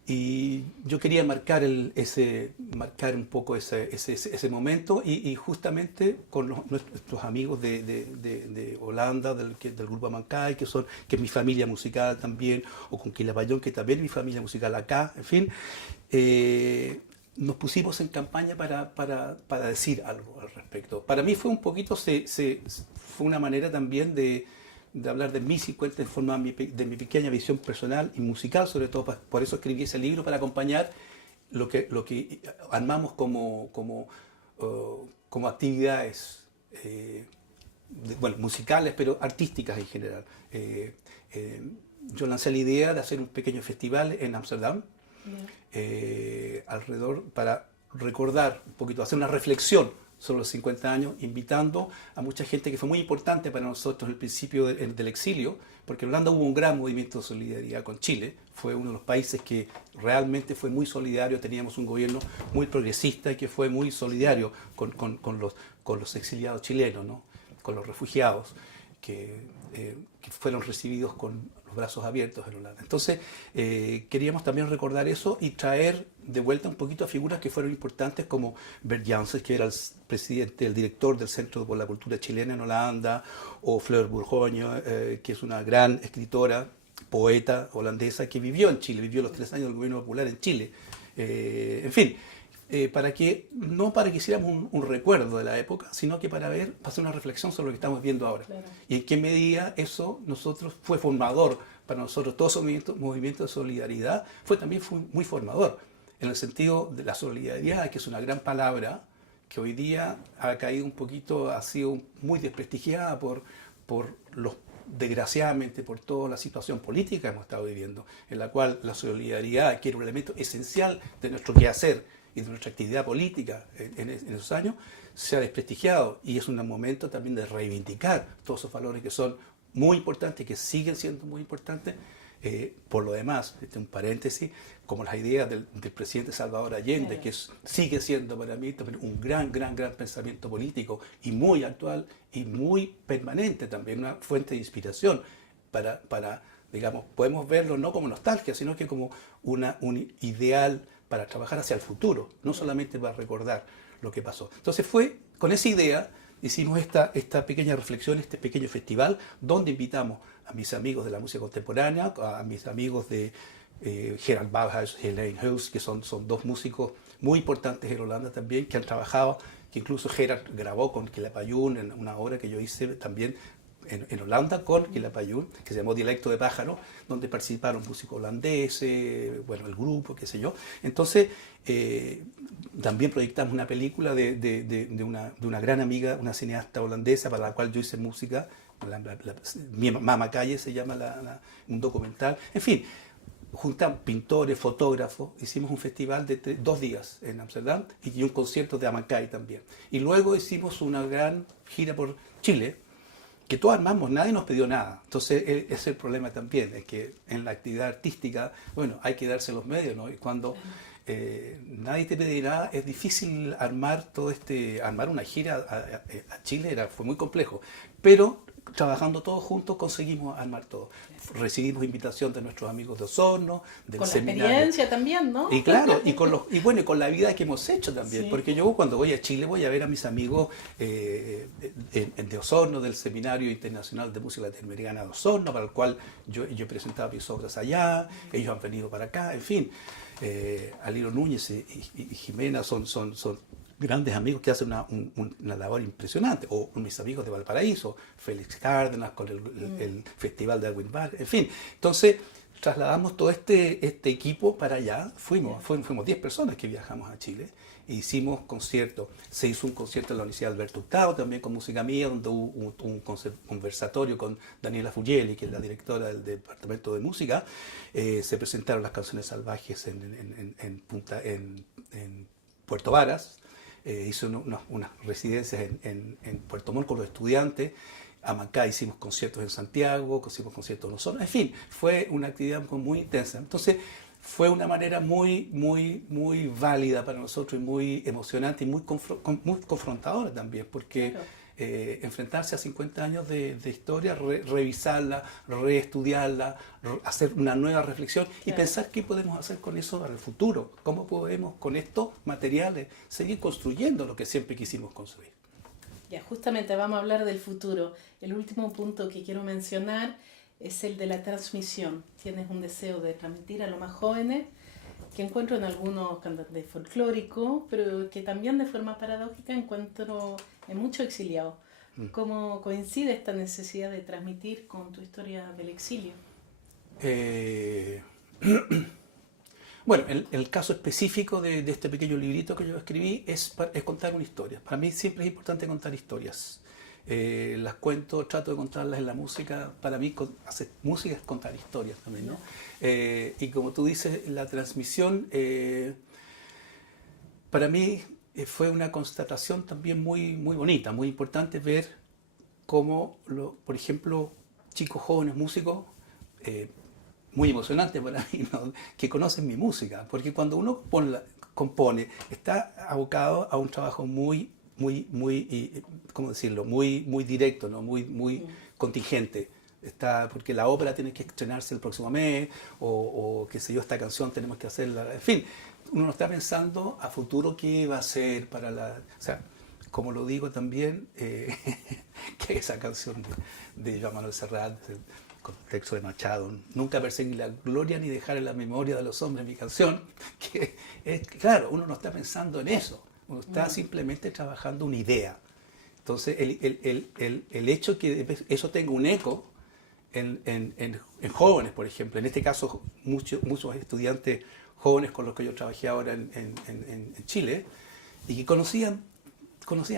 Y yo quería marcar un poco ese momento y justamente con nuestros amigos de Holanda, del grupo Amancay, que es mi familia musical también, o con Quilapayún, que también es mi familia musical acá, en fin, nos pusimos en campaña para decir algo al respecto. Para mí fue un poquito, fue una manera también de hablar de mis 50 en forma de mi pequeña visión personal y musical, sobre todo. Por eso escribí ese libro, para acompañar lo que armamos como actividades musicales, pero artísticas en general. Yo lancé la idea de hacer un pequeño festival en Ámsterdam, alrededor, para recordar un poquito, hacer una reflexión sobre los 50 años, invitando a mucha gente que fue muy importante para nosotros el principio del exilio, porque en Holanda hubo un gran movimiento de solidaridad con Chile. Fue uno de los países que realmente fue muy solidario. Teníamos un gobierno muy progresista y que fue muy solidario con los exiliados chilenos, ¿no? Con los refugiados que fueron recibidos con los brazos abiertos en Holanda. Entonces, queríamos también recordar eso y traer de vuelta un poquito a figuras que fueron importantes, como Bert Janssens, que era el director del Centro por la Cultura Chilena en Holanda, o Fleur Bourgogne, que es una gran escritora, poeta holandesa, que vivió en Chile, vivió los 3 años del gobierno popular en Chile. En fin, no para que hiciéramos un recuerdo de la época, sino que para hacer una reflexión sobre lo que estamos viendo ahora. Claro. Y en qué medida eso fue formador para nosotros. Todo ese movimiento de solidaridad fue muy formador, en el sentido de la solidaridad, que es una gran palabra que hoy día ha caído un poquito, ha sido muy desprestigiada desgraciadamente por toda la situación política que hemos estado viviendo, en la cual la solidaridad, que era un elemento esencial de nuestro quehacer y de nuestra actividad política en esos años, se ha desprestigiado, y es un momento también de reivindicar todos esos valores que son muy importantes, que siguen siendo muy importantes. Por lo demás, un paréntesis, como las ideas del presidente Salvador Allende, que sigue siendo para mí también un gran pensamiento político, y muy actual y muy permanente también, una fuente de inspiración para digamos, podemos verlo no como nostalgia, sino que como un ideal para trabajar hacia el futuro, no solamente para recordar lo que pasó. Entonces con esa idea hicimos esta pequeña reflexión, este pequeño festival, donde invitamos a mis amigos de la música contemporánea, a mis amigos de Gerald Bauhaus y Helene Huys, que son 2 músicos muy importantes en Holanda también, que han trabajado, que incluso Gerald grabó con Quilapayún en una obra que yo hice también en Holanda con Quilapayún, que se llamó Dialecto de Pájaro, donde participaron músicos holandeses, el grupo, qué sé yo. Entonces, también proyectamos una película de una gran amiga, una cineasta holandesa, para la cual yo hice música, Mi Mama Calle se llama un documental. En fin, juntamos pintores, fotógrafos, hicimos un festival de 2 días en Ámsterdam y un concierto de Amancay también. Y luego hicimos una gran gira por Chile, que todos armamos, nadie nos pidió nada. Entonces, ese es el problema también, es que en la actividad artística, hay que darse los medios, ¿no? Y cuando nadie te pide nada, es difícil armar una gira a Chile, fue muy complejo. Pero trabajando todos juntos conseguimos armar todo. Recibimos invitación de nuestros amigos de Osorno, del seminario. Con la experiencia también, ¿no? Y claro, con la vida que hemos hecho también, sí. Porque yo cuando voy a Chile voy a ver a mis amigos de Osorno, del Seminario Internacional de Música Latinoamericana de Osorno, para el cual yo he presentado mis obras allá, ellos han venido para acá, en fin. Aliro Núñez y Jimena son grandes amigos que hacen una labor impresionante, o mis amigos de Valparaíso, Félix Cárdenas con el Festival de Erwin Bach, en fin. Entonces trasladamos todo este equipo para allá, fuimos 10 personas que viajamos a Chile, e hicimos conciertos. Se hizo un concierto en la Universidad Alberto Hurtado, también con música mía, donde hubo un conversatorio con Daniela Fuggelli, que es la directora del Departamento de Música. Se presentaron las canciones salvajes en Puerto Varas. Hizo unas residencias en Puerto Montt con los estudiantes. Amancay hicimos conciertos en Santiago, hicimos conciertos en Osorno. En fin, fue una actividad muy intensa. Entonces, fue una manera muy válida para nosotros y muy emocionante y muy confrontadora también, porque enfrentarse a 50 años de historia, revisarla, reestudiarla, hacer una nueva reflexión y pensar qué podemos hacer con eso para el futuro, cómo podemos con estos materiales seguir construyendo lo que siempre quisimos construir. Ya, justamente vamos a hablar del futuro. El último punto que quiero mencionar es el de la transmisión. Tienes un deseo de transmitir a los más jóvenes, que encuentro en algunos cantantes folclóricos, pero que también de forma paradójica encuentro en muchos exiliados. ¿Cómo coincide esta necesidad de transmitir con tu historia del exilio? Bueno, el caso específico de este pequeño librito que yo escribí es contar una historia. Para mí siempre es importante contar historias. Las cuento, trato de contarlas en la música. Para mí hacer música es contar historias también, ¿no? Y como tú dices, la transmisión para mí fue una constatación también muy bonita, muy importante ver cómo, por ejemplo, chicos jóvenes músicos, muy emocionante para mí, ¿no?, que conocen mi música, porque cuando uno compone, está abocado a un trabajo muy ¿cómo decirlo?, muy directo, ¿no?, muy contingente. Porque la ópera tiene que estrenarse el próximo mes, o qué sé yo, esta canción tenemos que hacerla, en fin, uno no está pensando a futuro qué va a ser para la... O sea, como lo digo también, que esa canción de Joan Manuel Serrat, con texto de Machado, nunca perseguir la gloria ni dejar en la memoria de los hombres mi canción, que es, claro, uno no está pensando en eso, uno está simplemente trabajando una idea. Entonces, el hecho que eso tenga un eco en jóvenes, por ejemplo, en este caso muchos estudiantes jóvenes con los que yo trabajé ahora en Chile, y que conocían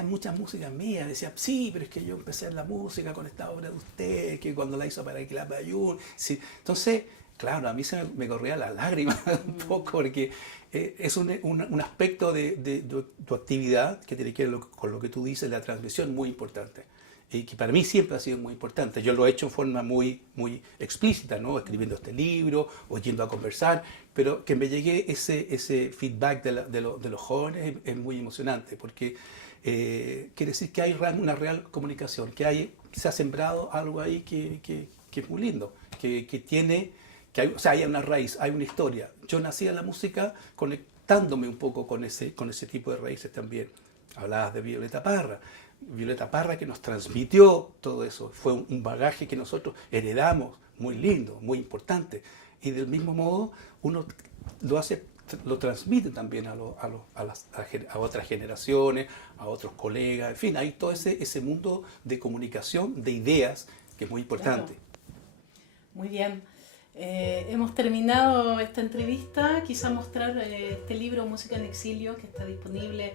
muchas músicas mías, decían, sí, pero es que yo empecé en la música con esta obra de usted, que cuando la hizo para Quilapayún, sí. Entonces, claro, a mí se me corría la lágrima un poco, porque es un aspecto de tu actividad que tiene que ver con lo que tú dices, la transmisión, muy importante. Y que para mí siempre ha sido muy importante. Yo lo he hecho en forma muy explícita, ¿no?, escribiendo este libro o yendo a conversar, pero que me llegue ese feedback de los jóvenes es muy emocionante, porque quiere decir que hay una real comunicación, que se ha sembrado algo ahí que es muy lindo, o sea, hay una raíz, hay una historia. Yo nací en la música conectándome un poco con ese tipo de raíces también. Hablabas de Violeta Parra que nos transmitió todo eso, fue un bagaje que nosotros heredamos, muy lindo, muy importante, y del mismo modo uno lo transmite también a otras generaciones, a otros colegas, en fin, hay todo ese mundo de comunicación, de ideas, que es muy importante. Claro. Muy bien. Hemos terminado esta entrevista. Quizá mostrar este libro Música en Exilio, que está disponible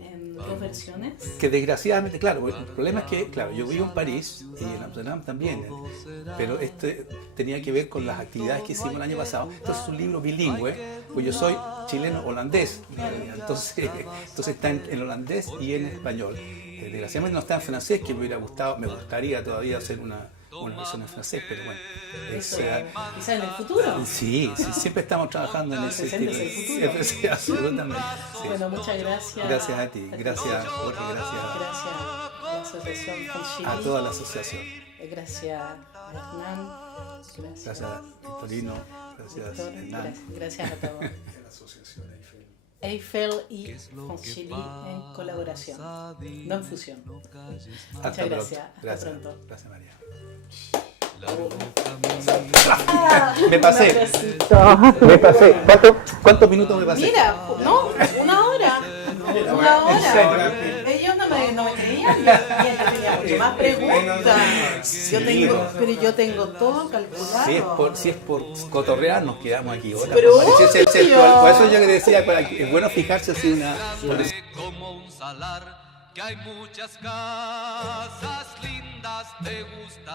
en 2 versiones. Que desgraciadamente, claro, el problema es que, claro, yo vivo en París y en Amsterdam también, pero tenía que ver con las actividades que hicimos el año pasado. Entonces es un libro bilingüe, pues yo soy chileno-holandés, entonces está en holandés y en español. Desgraciadamente no está en francés, que me gustaría todavía hacer una versión en francés, pero bueno. Quizá en el futuro. Sí, siempre estamos trabajando en ese tipo de... Sí, absolutamente. Sí. Bueno, muchas gracias. Gracias a ti, gracias Jorge, gracias a la asociación Fonchili, a toda la asociación. Gracias a Hernán. Gracias a Victorino, gracias a Hernán. Gracias a todos. La asociación Eiffel y Fonchili en colaboración, no en fusión. Muchas gracias. Hasta pronto. Gracias, María. Me pasé. ¿Cuántos minutos me pasé? Mira, no, 1 hora. Una hora. Ellos no me creían. Yo tenía mucho más preguntas. Sí, pero yo tengo todo calculado. Si es por cotorrear, nos quedamos aquí horas. Pero por eso yo decía, es bueno fijarse así como un salar, que hay muchas casas lindas, te gusta.